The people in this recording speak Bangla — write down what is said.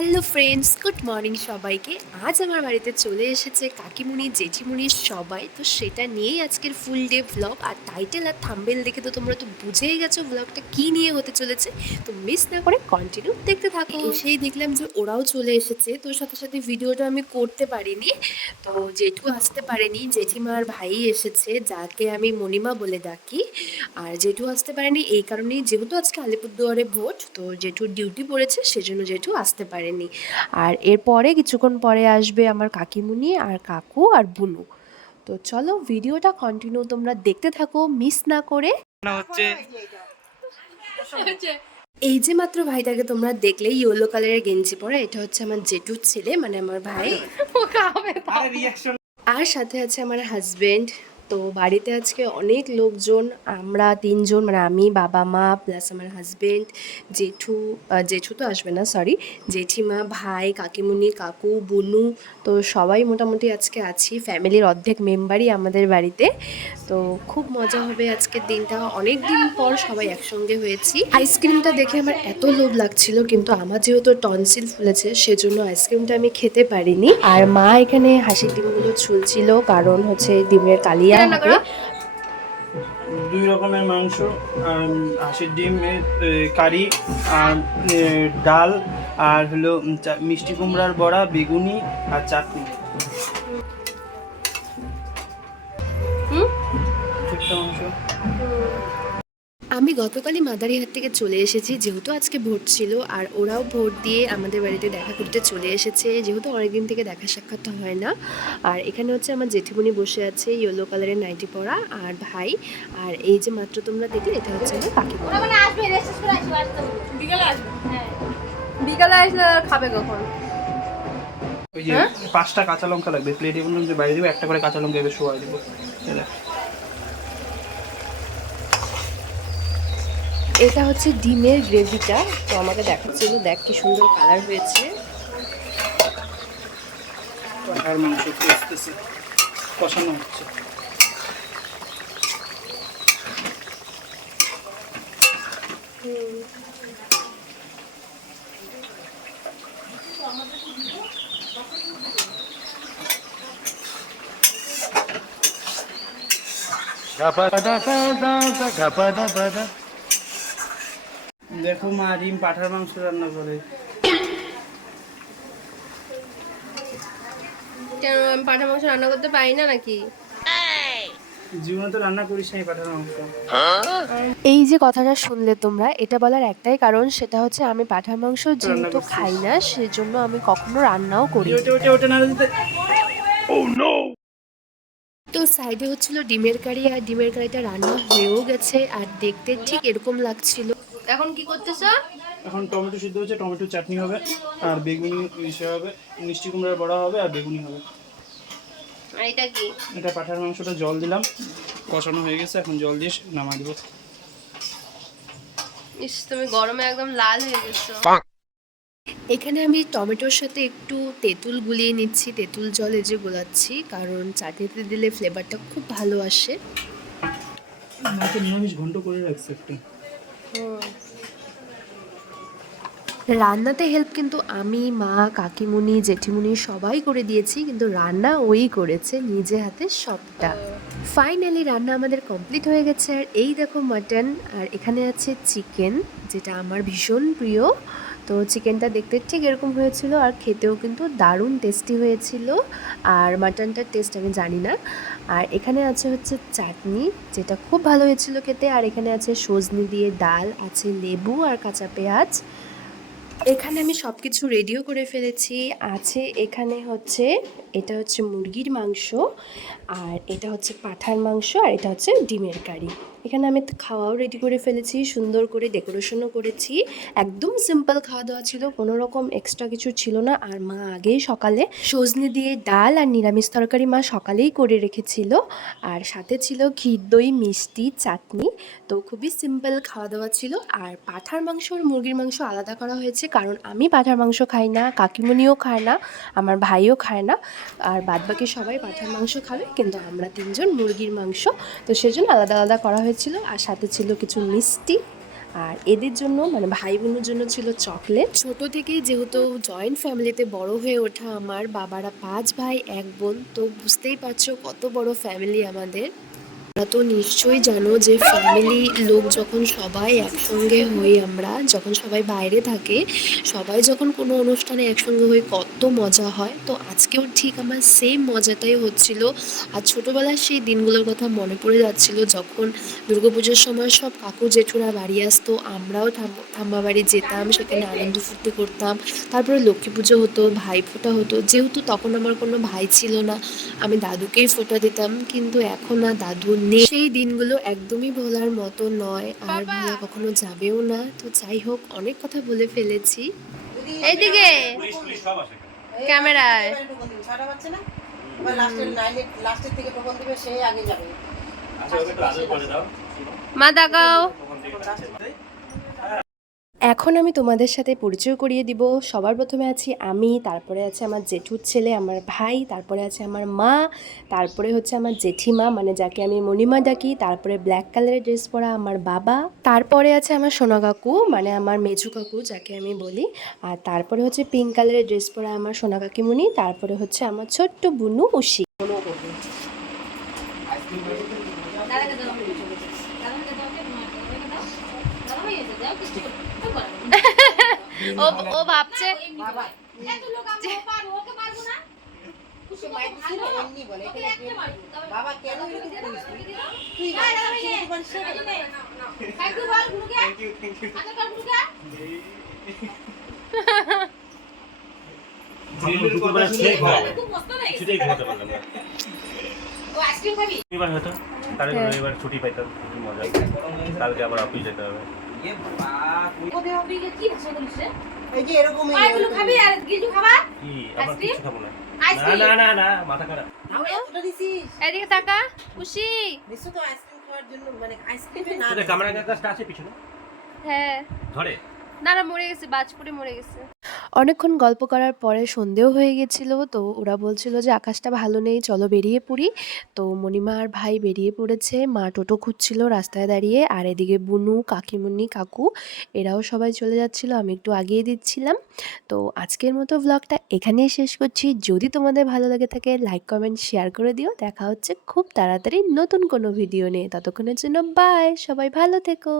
হ্যালো ফ্রেন্ডস, গুড মর্নিং সবাইকে। আজ আমার বাড়িতে চলে এসেছে কাকিমুনি জেঠিমুনির সবাই। তো সেটা নিয়েই আজকের ফুল ডে ভ্লগ। আর টাইটেল আর থাম্বনেল দেখে তো তোমরা তো বুঝেই গেছো ভ্লগটা কী নিয়ে হতে চলেছে। তো মিস না করে কন্টিনিউ দেখতে থাকো। এসেই দেখলাম যে ওরাও চলে এসেছে, তো সাথে সাথে ভিডিওটা আমি করতে পারিনি। তো জেঠু আসতে পারেনি, জেঠিমার ভাই এসেছে যাকে আমি মণিমা বলে ডাকি। আর জেঠু আসতে পারেনি এই কারণেই, যেহেতু আজকে আলিপুরদুয়ারে ভোট, তো জেঠুর ডিউটি পড়েছে, সেজন্য জেঠু আসতে পারেনি। আর এরপরে কিছুক্ষণ পরে আসবে আমার কাকিমুনি আর কাকু আর বুনু। তো চলো ভিডিওটা কন্টিনিউ তোমরা দেখতে থাকো মিস না করে। হচ্ছে এই যে মাত্র ভাইটাকে তোমরা দেখলে ইয়েলো কালারের গেঞ্জি পরা, এটা হচ্ছে আমার জেঠুর ছেলে, মানে আমার ভাই। আর সাথে আছে আমার হাজবেন্ড। তো বাড়িতে আজকে অনেক লোকজন, আমরা তিনজন, মানে আমি, বাবা মা প্লাস আমার হাজবেন্ড, জেঠু, জেঠু তো আসবে না, সরি, জেঠিমা, ভাই, কাকিমুনি, কাকু, বুনু। তো সবাই মোটামুটি আজকে আছি, ফ্যামিলির অর্ধেক মেম্বারই আমাদের বাড়িতে। তো খুব মজা হবে আজকের দিনটা, অনেক দিন পর সবাই একসঙ্গে হয়েছি। আইসক্রিমটা দেখে আমার এত লোভ লাগছিল, কিন্তু আমার যেহেতু টনসিল ফুলেছে সেজন্য আইসক্রিমটা আমি খেতে পারিনি। আর মা এখানে হাসির ডিমগুলো ছুলছিল, কারণ হচ্ছে ডিমের কালিয়া হবে। দুই রকমের মাংস, হাঁসের ডিমের কারি, আর ডাল, আর হলো মিষ্টি কুমড়ার বড়া, বেগুনি আর চাটনি। একটা মাংস। আমি গতকালই মাদারিহাট থেকে চলে এসেছি, যেহেতু আজকে ভোট ছিল। আর ওরাও ভোট দিয়ে আমাদের বাড়িতে দেখা করতে চলে এসেছে, যেহেতু অনেকদিন থেকে দেখা সাক্ষাৎ হয় না। আর এখানে হচ্ছে আমার জেঠিমণি বসে আছে, ইয়েলো কালারের নাইটি পরা, আর ভাই। আর এই যে মাত্র তোমরা দেখলে, এটা হচ্ছে আমার কাকিমা। বিকালে আসলে খাবে কখন? ওই যে 5টা কাঁচা লঙ্কা লাগবে প্লেটে, বললাম যে বাইরে দিব, একটা করে কাঁচা লঙ্কা এবার শোয়া দিব। এটা হচ্ছে ডিমের গ্রেভিটা, তো আমাকে দেখাচ্ছিল, দেখ কি সুন্দর কালার হয়েছে। আর মাংস কষতেছে, কষানো হচ্ছে। দেখো মা ডিম পাঠার মাংস রান্না করে। কেন আমি পাঠা মাংস রান্না করতে পারি না নাকি? জীবনে তো রান্না করিস নাই পাঠার মাংস। এই যে কথাটা শুনলে তোমরা, এটা বলার একটাই কারণ, সেটা হচ্ছে আমি পাঁঠার মাংস যেহেতু করছিস? খাই না, সেজন্য আমি কখনো রান্নাও করি। ওটা না দিতে। তো সাইডে হচ্ছিল ডিমের কারি, আর ডিমের কারিটা রান্না হয়েও গেছে, আর দেখতে ঠিক এরকম লাগছিল। এখন কি করতেছ? এখন টমেটো সিদ্ধ হচ্ছে, টমেটো চাটনি হবে, আর বেগুনি ইসে হবে, মিষ্টি কুমড়ার বড়া হবে, আর বেগুনি হবে। আর এটা কি? এটা পাঠার মাংসটা জল দিলাম, কষানো হয়ে গেছে, এখন জল দিয়ে নামা দিব। ইস, তুমি গরমে একদম লাল হয়ে গেছো। এখানে আমি টমেটোর সাথে একটু তেঁতুল গুলিয়ে নিচ্ছি, তেঁতুল জলে যে গোলাচ্ছি, কারণ চাটনিতে দিলে ফ্লেভারটা খুব ভালো আসে। মাকে নিরামিষ ঘন্ট করে রাখছে একটা। রান্নাতে হেল্প কিন্তু আমি, মা, কাকিমুনি, জেঠিমুনি সবাই করে দিয়েছি, কিন্তু রান্না ওই করেছে নিজে হাতে সবটা। ফাইনালি রান্না আমাদের কমপ্লিট হয়ে গেছে। আর এই দেখো মাটন, আর এখানে আছে চিকেন, যেটা আমার ভীষণ প্রিয়। তো চিকেনটা দেখতে ঠিক এরকম হয়েছিল, আর খেতেও কিন্তু দারুণ টেস্টি হয়েছিল। আর মাটনটার টেস্ট আমি জানি না। আর এখানে আছে হচ্ছে চাটনি, যেটা খুব ভালো হয়েছিল খেতে। আর এখানে আছে সজনে দিয়ে ডাল, আছে লেবু আর কাঁচা পেঁয়াজ। এখানে আমি সব কিছু রেডিও করে ফেলেছি। আছে এখানে হচ্ছে, এটা হচ্ছে মুরগির মাংস, আর এটা হচ্ছে পাঁঠার মাংস, আর এটা হচ্ছে ডিমের কারি। এখানে আমি খাওয়াও রেডি করে ফেলেছি, সুন্দর করে ডেকোরেশনও করেছি। একদম সিম্পল খাওয়া দাওয়া ছিল, কোনো রকম এক্সট্রা কিছু ছিল না। আর মা আগেই সকালে সজনে দিয়ে ডাল আর নিরামিষ তরকারি মা সকালেই করে রেখেছিল। আর সাথে ছিল ক্ষীর দই, মিষ্টি, চাটনি। তো খুবই সিম্পল খাওয়া দাওয়া ছিল। আর পাঁঠার মাংস আর মুরগির মাংস আলাদা করা হয়েছে, কারণ আমি পাঁঠার মাংস খাই না, কাকিমুনিও খায় না, আমার ভাইও খায় না। আর বাদবাকি সবাই পাঁঠার মাংস খাবে, কিন্তু আমরা তিনজন মুরগির মাংস। তো সেজন্য আলাদা আলাদা করা হয়েছিল। আর সাথে ছিল কিছু মিষ্টি, আর এদের জন্য মানে ভাই বোনের জন্য ছিল চকলেট। ছোট থেকেই যেহেতু জয়েন্ট ফ্যামিলিতে বড় হয়ে ওঠা আমার, বাবারা 5 ভাই 1 বোন, তো বুঝতেই পারছো কত বড় ফ্যামিলি আমাদের। তোমরা তো নিশ্চয়ই জানো যে ফ্যামিলি লোক যখন সবাই একসঙ্গে হই, আমরা যখন সবাই বাইরে থাকে, সবাই যখন কোনো অনুষ্ঠানে একসঙ্গে হই কত মজা হয়। তো আজকেও ঠিক আমার সেম মজাটাই হচ্ছিল। আর ছোটোবেলার সেই দিনগুলোর কথা মনে পড়ে যাচ্ছিল, যখন দুর্গাপুজোর সময় সব কাকু জেঠুরা বাড়ি আসতো, আমরাও ঠাম্মা বাড়ি যেতাম, সেখানে আনন্দ ফুর্তি করতাম। তারপরে লক্ষ্মী পুজো হতো, ভাই ফোঁটা হতো। যেহেতু তখন আমার কোনো ভাই ছিল না, আমি দাদুকেই ফোঁটা দিতাম, কিন্তু এখন আর দাদু নেই। সেই দিনগুলো একদমই ভোলার মতো নয়, আর ভোলা কখনো যাবেও না। তো যাই হোক, অনেক কথা বলে ফেলেছি। এইদিকে ক্যামেরায়। ছটা বাজছে না, এবার লাস্টের থেকে টোকন দিবে, সে আগে যাবে। মা তাকাও। এখন আমি তোমাদের সাথে পরিচয় করিয়ে দিব। সবার প্রথমে আছি আমি, তারপরে আছে আমার জেঠুর ছেলে আমার ভাই, তারপরে আছে আমার মা, তারপরে হচ্ছে আমার জেঠিমা মানে যাকে আমি মণিমা ডাকি, তারপরে ব্ল্যাক কালারের ড্রেস পরা আমার বাবা, তারপরে আছে আমার সোনা কাকু মানে আমার মেজু কাকু যাকে আমি বলি, আর তারপরে হচ্ছে পিঙ্ক কালারের ড্রেস পরা আমার সোনা কাকিমণি, তারপরে হচ্ছে আমার ছোট্ট বুনু উশি। ও ও ভাবছে বাবা এমনি বলে, বাবা কেন এরকম করিস তুই? এবার হতো তাহলে এবার ছুটি পাইতাম, একটু মজা। কালকে আবার অফিস যেতে হবে। এই যে এরকম কি আবার কিছু খাবো না। না না না মাথা খারাপ। এদিকে তাকা খুশি। তো আইসক্রিম খাওয়ার জন্য, মানে আইসক্রিমে না তোদের ক্যামেরা কাজটা আছে পিছনে হ্যাঁ, ধরে। না না মরে গেছে, বাজ পড়ে মরে গেছে। অনেকক্ষণ গল্প করার পরে সন্ধেও হয়ে গেছিলো, তো ওরা বলছিল যে আকাশটা ভালো নেই, চলো বেরিয়ে পড়ি। তো মণিমা আর ভাই বেরিয়ে পড়েছে, মা টোটো খুঁজছিল রাস্তায় দাঁড়িয়ে, আর এদিকে বুনু কাকিমুনি কাকু এরাও সবাই চলে যাচ্ছিলো, আমি একটু আগিয়ে দিচ্ছিলাম। তো আজকের মতো ব্লগটা এখানেই শেষ করছি। যদি তোমাদের ভালো লাগে থাকে লাইক কমেন্ট শেয়ার করে দিও। দেখা হচ্ছে খুব তাড়াতাড়ি নতুন কোনো ভিডিও নিয়ে, ততক্ষণের জন্য বাই, সবাই ভালো থেকো।